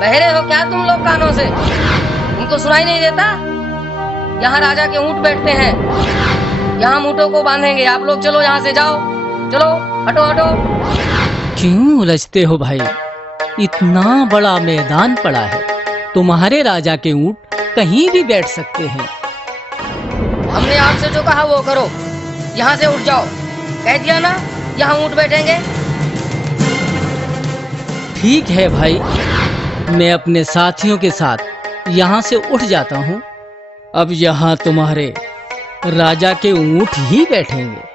बहरे हो क्या तुम लोग कानों से? तुमको सुनाई नहीं देता? यहाँ राजा के ऊँट बैठते हैं, यहाँ ऊँटों को बांधेंगे। आप लोग चलो यहाँ से, जाओ चलो, हटो हटो। क्यों उलझते हो भाई? इतना बड़ा मैदान पड़ा है, तुम्हारे राजा के ऊँट कहीं भी बैठ सकते हैं। हमने आपसे जो कहा वो करो, यहाँ से उठ जाओ। कह दिया ना, यहाँ ऊँट बैठेंगे। ठीक है भाई, मैं अपने साथियों के साथ यहाँ से उठ जाता हूँ। अब यहाँ तुम्हारे राजा के ऊँट ही बैठेंगे।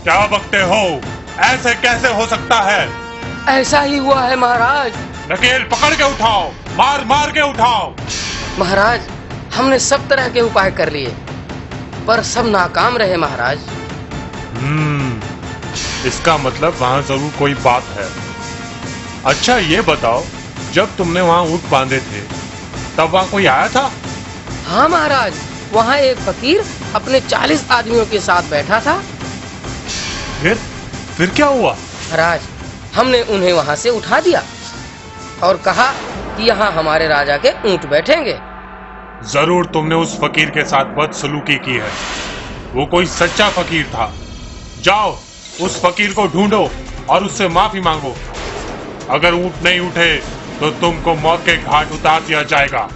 क्या बकते हो? ऐसे कैसे हो सकता है? ऐसा ही हुआ है महाराज। नकेल पकड़ के उठाओ, मार मार के उठाओ। महाराज, हमने सब तरह के उपाय कर लिए, पर सब नाकाम रहे महाराज। इसका मतलब वहाँ जरूर कोई बात है। अच्छा ये बताओ, जब तुमने वहाँ ऊँट बांधे थे तब वहाँ कोई आया था? हाँ महाराज, वहाँ एक फकीर अपने 40 आदमियों के साथ बैठा था। फिर क्या हुआ? महाराज, हमने उन्हें वहाँ से उठा दिया और कहा कि यहाँ हमारे राजा के ऊँट बैठेंगे। जरूर तुमने उस फकीर के साथ बदसलूकी की है। वो कोई सच्चा फकीर था। जाओ उस फकीर को ढूंढो और उससे माफी मांगो। अगर ऊँट नहीं उठे तो तुमको मौत के घाट उतार दिया जाएगा।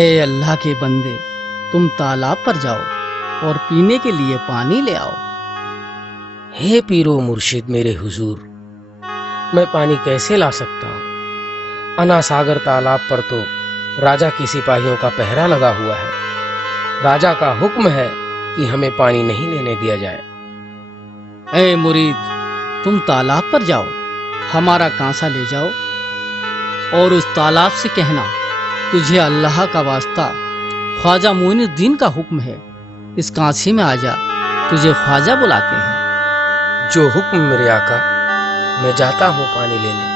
ए अल्लाह के बंदे, तुम तालाब पर जाओ और पीने के लिए पानी ले आओ। हे पीरो मुर्शिद मेरे हुजूर, मैं पानी कैसे ला सकता हूँ? अनासागर तालाब पर तो राजा के सिपाहियों का पहरा लगा हुआ है। राजा का हुक्म है कि हमें पानी नहीं लेने दिया जाए। ए मुरीद, तुम तालाब पर जाओ, हमारा कांसा ले जाओ और उस तालाब से कहना, तुझे अल्लाह का वास्ता ख्वाजा मोइनुद्दीन का हुक्म है, इस कांसे में आ जा, तुझे ख्वाजा बुलाते हैं। जो हुक्म मेरे आका, मैं जाता हूँ पानी लेने।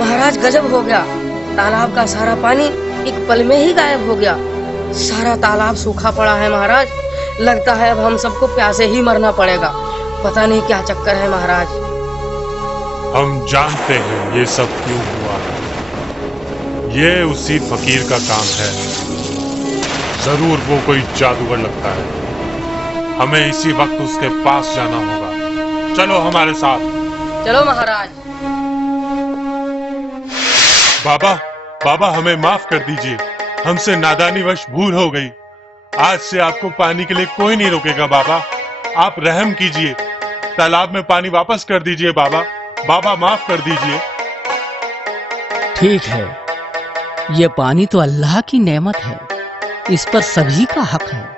महाराज गजब हो गया। तालाब का सारा पानी एक पल में ही गायब हो गया। सारा तालाब सूखा पड़ा है महाराज। लगता है अब हम सबको प्यासे ही मरना पड़ेगा। पता नहीं क्या चक्कर है महाराज। हम जानते हैं ये सब क्यों हुआ है। ये उसी फकीर का काम है। जरूर वो कोई जादूगर लगता है। हमें इसी वक्त उसके पास जाना होगा। चलो हमारे साथ। चलो महाराज। बाबा, बाबा हमें माफ कर दीजिए। हमसे नादानीवश भूल हो गई। आज से आपको पानी के लिए कोई नहीं रोकेगा बाबा। आप रहम कीजिए, तालाब में पानी वापस कर दीजिए बाबा। बाबा माफ कर दीजिए। ठीक है, ये पानी तो अल्लाह की नेमत है, इस पर सभी का हक है।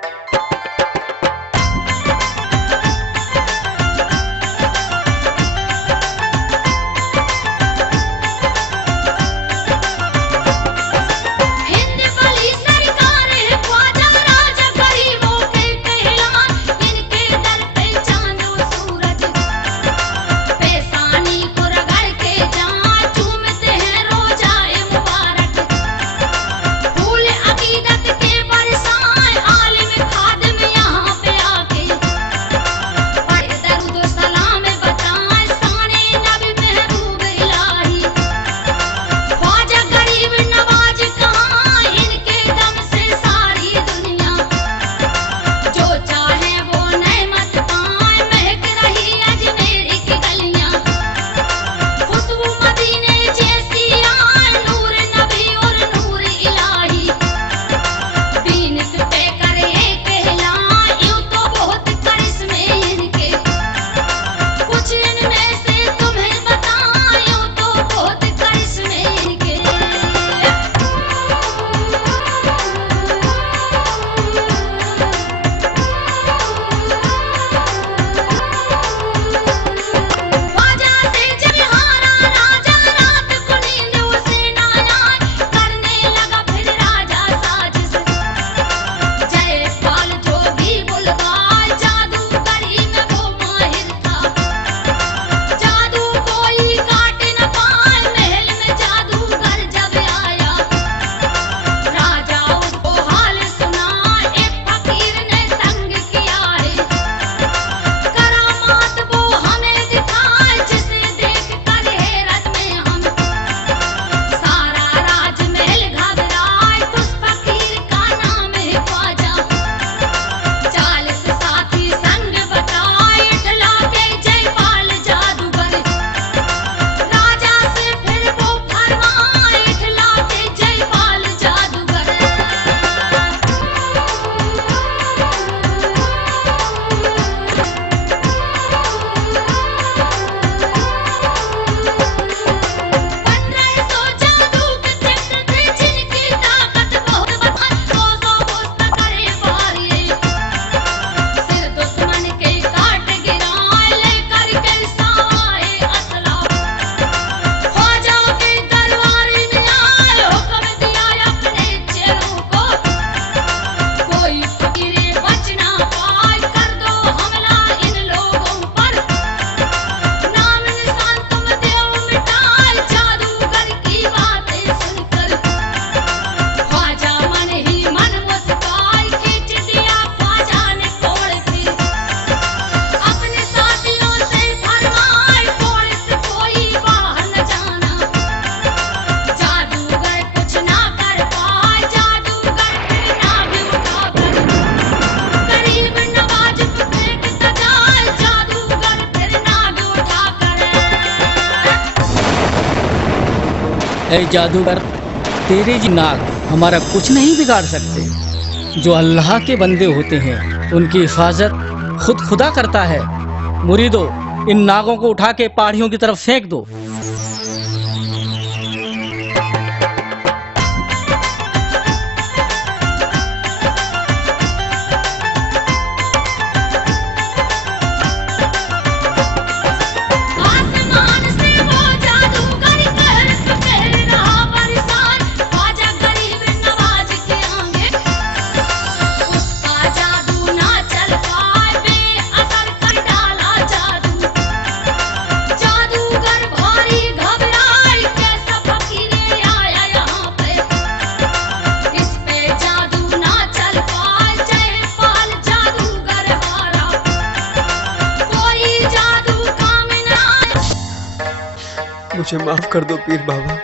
ऐ जादूगर, तेरे जी नाग हमारा कुछ नहीं बिगाड़ सकते। जो अल्लाह के बंदे होते हैं उनकी हिफाजत खुद खुदा करता है। मुरीदो, इन नागों को उठा के पहाड़ियों की तरफ फेंक दो। मुझे माफ कर दो पीर बाबा,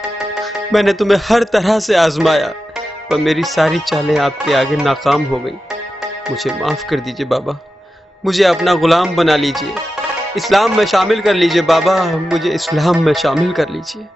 मैंने तुम्हें हर तरह से आजमाया पर मेरी सारी चालें आपके आगे नाकाम हो गई। मुझे माफ कर दीजिए बाबा, मुझे अपना गुलाम बना लीजिए, इस्लाम में शामिल कर लीजिए बाबा, मुझे इस्लाम में शामिल कर लीजिए।